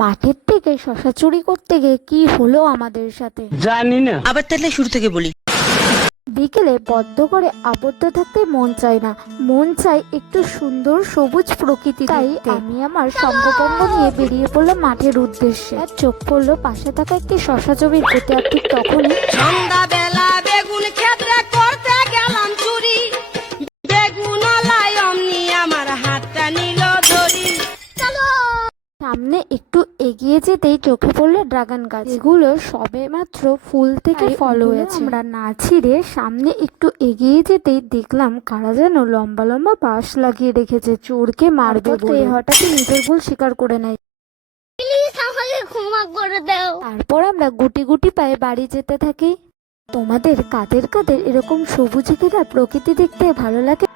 মাঠের থেকে শশা চুরি করতে গিয়ে কি হলো আমাদের সাথে জানি না। আবার তাহলে শুরু থেকে বলি। বিকেলে বদ্ধ করে আবদ্ধ থাকতে মন চায় না, মন চায় একটু সুন্দর সবুজ প্রকৃতি। তাই আমি আমার সঙ্গপঙ্গ নিয়ে বেরিয়ে পড়লাম মাঠের উদ্দেশ্যে। আর চোখ পড়লো পাশে থাকা একটি শশা জমির প্রতি। আর ঠিক তখনই সন্ধ্যাবেলা বেগুন ক্ষেত্রে করতে গেলাম চুরি, বেগুন লাই অমনি আমার হাতটা নিল ধরি। সামনে একটু এগিয়ে যেতেই চোখে পড়লো ড্রাগন গাছ। এগুলো সবে মাত্র ফুল থেকে ফল হয়েছে। আমরা না ছিঁড়ে সামনে একটু এগিয়ে যেতেই দেখলাম কারা যেন লম্বা লম্বা বাঁশ লাগিয়ে রেখেছে চোরকে মারবে বলে। হঠাৎই নিজের ভুল স্বীকার করে নেয়। তারপর আমরা গুটি গুটি পায়ে বাড়ি যেতে থাকি। তোমাদের কাদের কাদের এরকম সবুজ ঘেরা প্রকৃতি দেখতে ভালো লাগে?